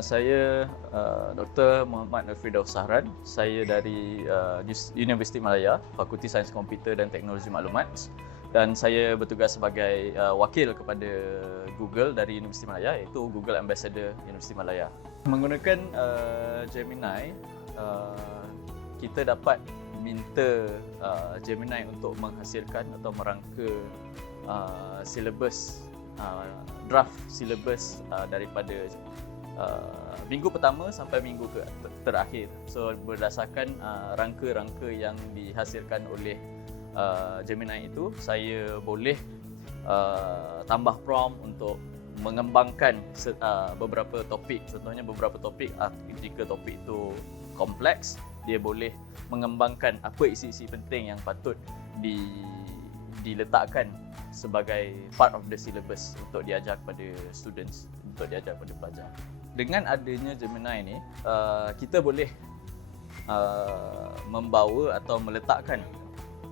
Saya Dr. Muhammad Nurfirdaus Sahran. Saya dari Universiti Malaya, Fakulti Sains Komputer dan Teknologi Maklumat, dan saya bertugas sebagai wakil kepada Google dari Universiti Malaya, iaitu Google Ambassador Universiti Malaya. Menggunakan Gemini, kita dapat minta Gemini untuk menghasilkan atau merangka silabus, draft silabus daripada minggu pertama sampai minggu terakhir. So berdasarkan rangka-rangka yang dihasilkan oleh Gemini itu, saya boleh tambah prompt untuk mengembangkan beberapa topik. Contohnya beberapa topik, jika topik itu kompleks, dia boleh mengembangkan apa isi-isi penting yang patut diletakkan sebagai part of the syllabus untuk diajar kepada students, untuk diajar kepada pelajar. Dengan adanya Gemini ni, kita boleh membawa atau meletakkan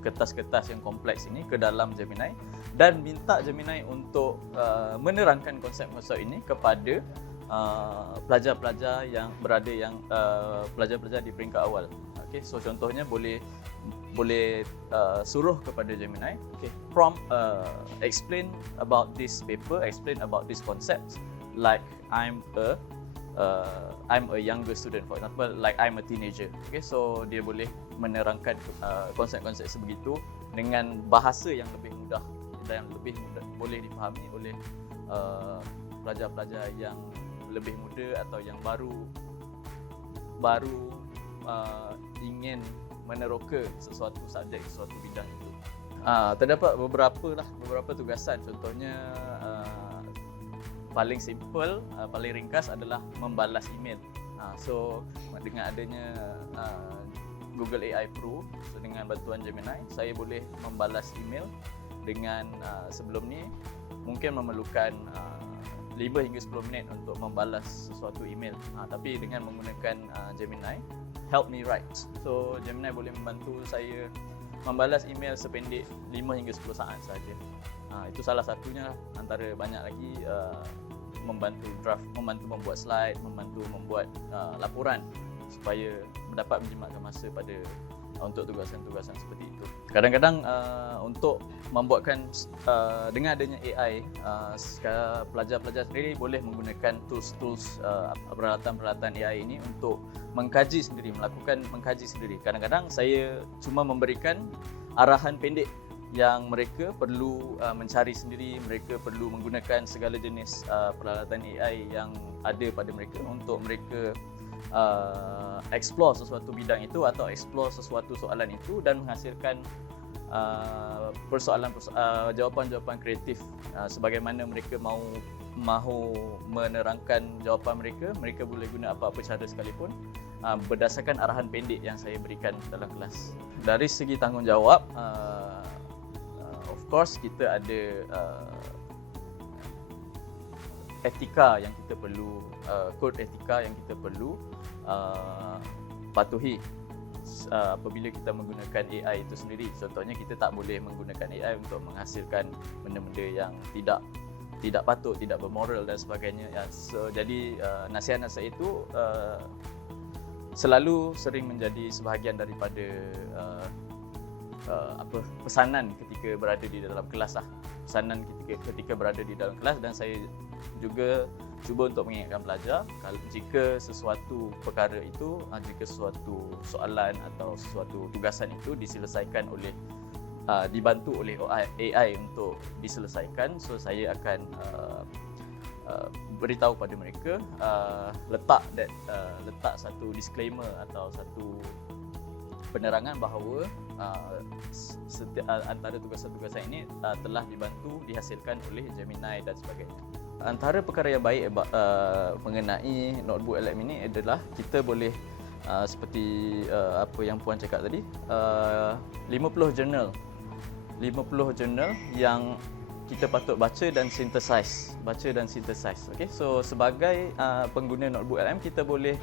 kertas-kertas yang kompleks ini ke dalam Gemini dan minta Gemini untuk menerangkan konsep-konsep ini kepada pelajar-pelajar yang berada pelajar-pelajar di peringkat awal. Okay, so contohnya boleh suruh kepada Gemini, okay, prompt explain about this paper, explain about this concept, like I'm a younger student, for example, like I'm a teenager. Okay, so dia boleh menerangkan konsep-konsep sebegitu dengan bahasa yang lebih mudah dan boleh dipahami oleh pelajar-pelajar yang lebih muda atau yang baru ingin meneroka sesuatu subjek, sesuatu bidang itu. Terdapat beberapa tugasan. Contohnya paling simple, paling ringkas adalah membalas email. So dengan adanya Google AI Pro, so dengan bantuan Gemini, saya boleh membalas email dengan sebelum ni mungkin memerlukan 5 hingga 10 minit untuk membalas sesuatu email. Tapi dengan menggunakan Gemini, help me write. So Gemini boleh membantu saya membalas email sependek 5 hingga 10 saat saja. Itu salah satunya antara banyak lagi, membantu draft, membantu membuat slide, membantu membuat laporan supaya dapat menjimatkan masa untuk tugasan-tugasan seperti itu. Kadang-kadang untuk membuatkan dengan adanya AI, pelajar-pelajar sendiri boleh menggunakan tools-tools, peralatan-peralatan AI ini untuk melakukan mengkaji sendiri. Kadang-kadang saya cuma memberikan arahan pendek yang mereka perlu mencari sendiri, mereka perlu menggunakan segala jenis peralatan AI yang ada pada mereka untuk mereka explore sesuatu bidang itu atau explore sesuatu soalan itu dan menghasilkan jawapan-jawapan kreatif sebagaimana mereka mahu menerangkan jawapan mereka boleh guna apa-apa cara sekalipun berdasarkan arahan pendek yang saya berikan dalam kelas. Dari segi tanggungjawab, of course kita ada etika yang kita perlu, kod etika yang kita perlu patuhi apabila kita menggunakan AI itu sendiri. Contohnya kita tak boleh menggunakan AI untuk menghasilkan benda-benda yang tidak patut, tidak bermoral dan sebagainya. So, jadi nasihat-nasihat itu selalu sering menjadi sebahagian daripada pesanan ketika berada di dalam kelas pesanan ketika berada di dalam kelas. Dan saya juga cuba untuk mengingatkan pelajar jika sesuatu perkara itu, jika sesuatu soalan atau sesuatu tugasan itu diselesaikan dibantu oleh AI untuk diselesaikan, so saya akan beritahu pada mereka, letak satu disclaimer atau satu penerangan bahawa antara tugasan-tugasan ini telah dihasilkan oleh Gemini dan sebagainya. Antara perkara yang baik mengenai notebook LM ini adalah kita boleh seperti apa yang Puan cakap tadi, 50 journal yang kita patut baca dan synthesize. Okay? So sebagai pengguna notebook LM, kita boleh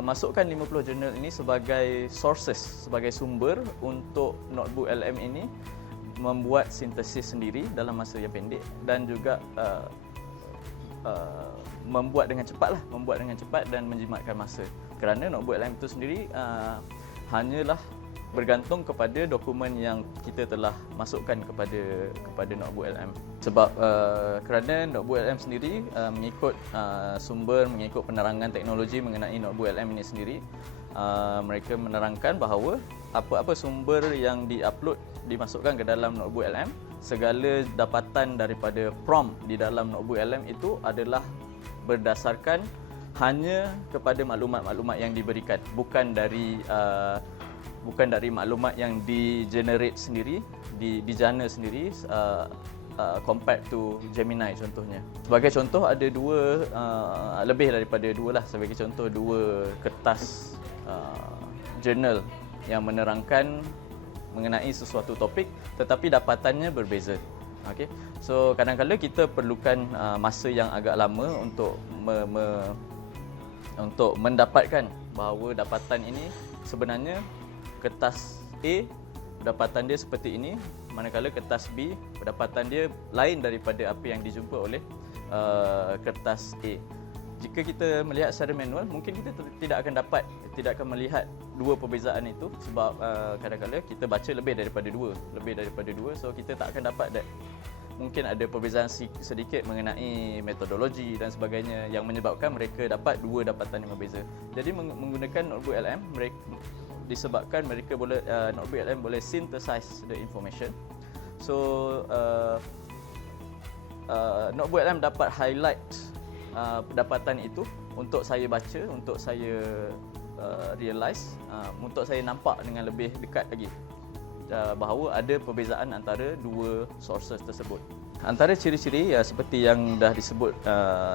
masukkan 50 jurnal ini sebagai sources, sebagai sumber untuk notebook LM ini membuat sintesis sendiri dalam masa yang pendek dan juga membuat dengan cepat dan menjimatkan masa. Kerana notebook LM itu sendiri hanyalah bergantung kepada dokumen yang kita telah masukkan kepada notebook LM. Sebab kerana notebook LM sendiri mengikut sumber, mengikut penerangan teknologi mengenai notebook LM ini sendiri, mereka menerangkan bahawa apa-apa sumber yang dimasukkan ke dalam notebook LM, segala dapatan daripada prompt di dalam notebook LM itu adalah berdasarkan hanya kepada maklumat-maklumat yang diberikan, bukan dari maklumat yang di-generate sendiri, di-jana sendiri compared to Gemini contohnya. Sebagai contoh, ada lebih daripada dua lah. Sebagai contoh, 2 kertas jurnal yang menerangkan mengenai sesuatu topik tetapi dapatannya berbeza. Okay? So kadang-kadang kita perlukan masa yang agak lama untuk untuk mendapatkan bahawa dapatan ini sebenarnya kertas A pendapatan dia seperti ini, manakala kertas B pendapatan dia lain daripada apa yang dijumpa oleh kertas A. Jika kita melihat secara manual, mungkin kita tidak akan melihat dua perbezaan itu, sebab kadang-kadang kita baca lebih daripada dua, so kita tak akan dapat mungkin ada perbezaan sedikit mengenai metodologi dan sebagainya yang menyebabkan mereka dapat dua dapatan yang berbeza. Jadi menggunakan notebook LM, disebabkan mereka boleh notebook LM boleh synthesize the information. So notebook LM dapat highlight pendapatan itu untuk saya baca, untuk saya realize, untuk saya nampak dengan lebih dekat lagi bahawa ada perbezaan antara dua sources tersebut. Antara ciri-ciri seperti yang dah disebut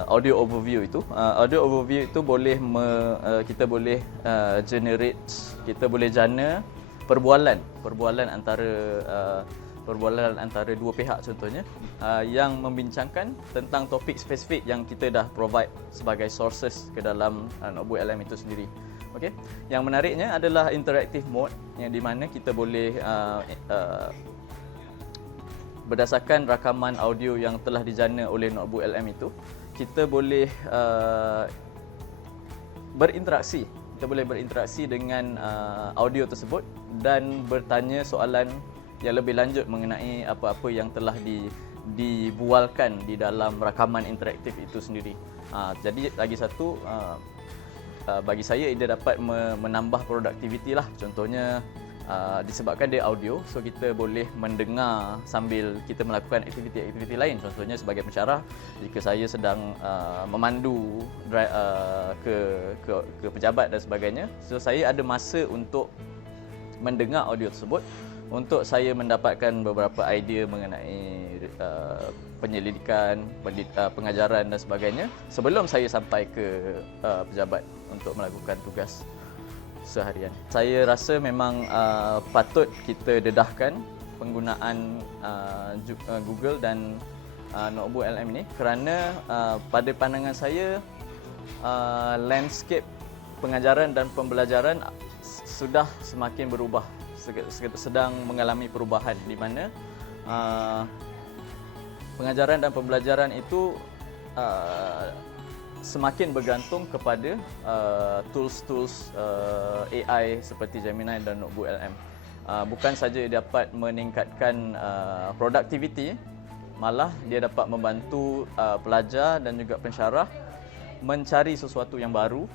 audio overview itu. Audio overview itu boleh kita boleh generate, kita boleh jana perbualan antara dua pihak contohnya yang membincangkan tentang topik spesifik yang kita dah provide sebagai sources ke dalam notebook LM itu sendiri. Okey. Yang menariknya adalah interactive mode, yang di mana kita boleh berdasarkan rakaman audio yang telah dijana oleh notebook LM itu, kita boleh berinteraksi. Kita boleh berinteraksi dengan audio tersebut dan bertanya soalan yang lebih lanjut mengenai apa-apa yang telah dibualkan di dalam rakaman interaktif itu sendiri. Jadi lagi satu, bagi saya dia dapat menambah produktiviti lah. Contohnya disebabkan dia audio, so kita boleh mendengar sambil kita melakukan aktiviti-aktiviti lain. Contohnya sebagai pensyarah, jika saya sedang memandu ke pejabat dan sebagainya, so saya ada masa untuk mendengar audio tersebut untuk saya mendapatkan beberapa idea mengenai penyelidikan, pengajaran dan sebagainya sebelum saya sampai ke pejabat untuk melakukan tugas seharian. Saya rasa memang patut kita dedahkan penggunaan Google dan notebook LM ini, kerana pada pandangan saya landscape pengajaran dan pembelajaran sudah semakin berubah, sedang mengalami perubahan, di mana pengajaran dan pembelajaran itu semakin bergantung kepada tools-tools AI seperti Gemini dan notebook LM. Bukan saja dapat meningkatkan produktiviti, malah dia dapat membantu pelajar dan juga pensyarah mencari sesuatu yang baru.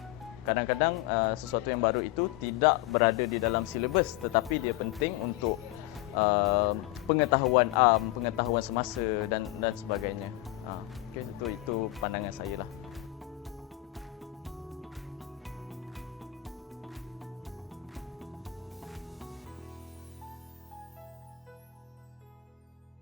Kadang-kadang sesuatu yang baru itu tidak berada di dalam silibus, tetapi dia penting untuk pengetahuan pengetahuan semasa dan sebagainya. Okay, itu pandangan saya lah.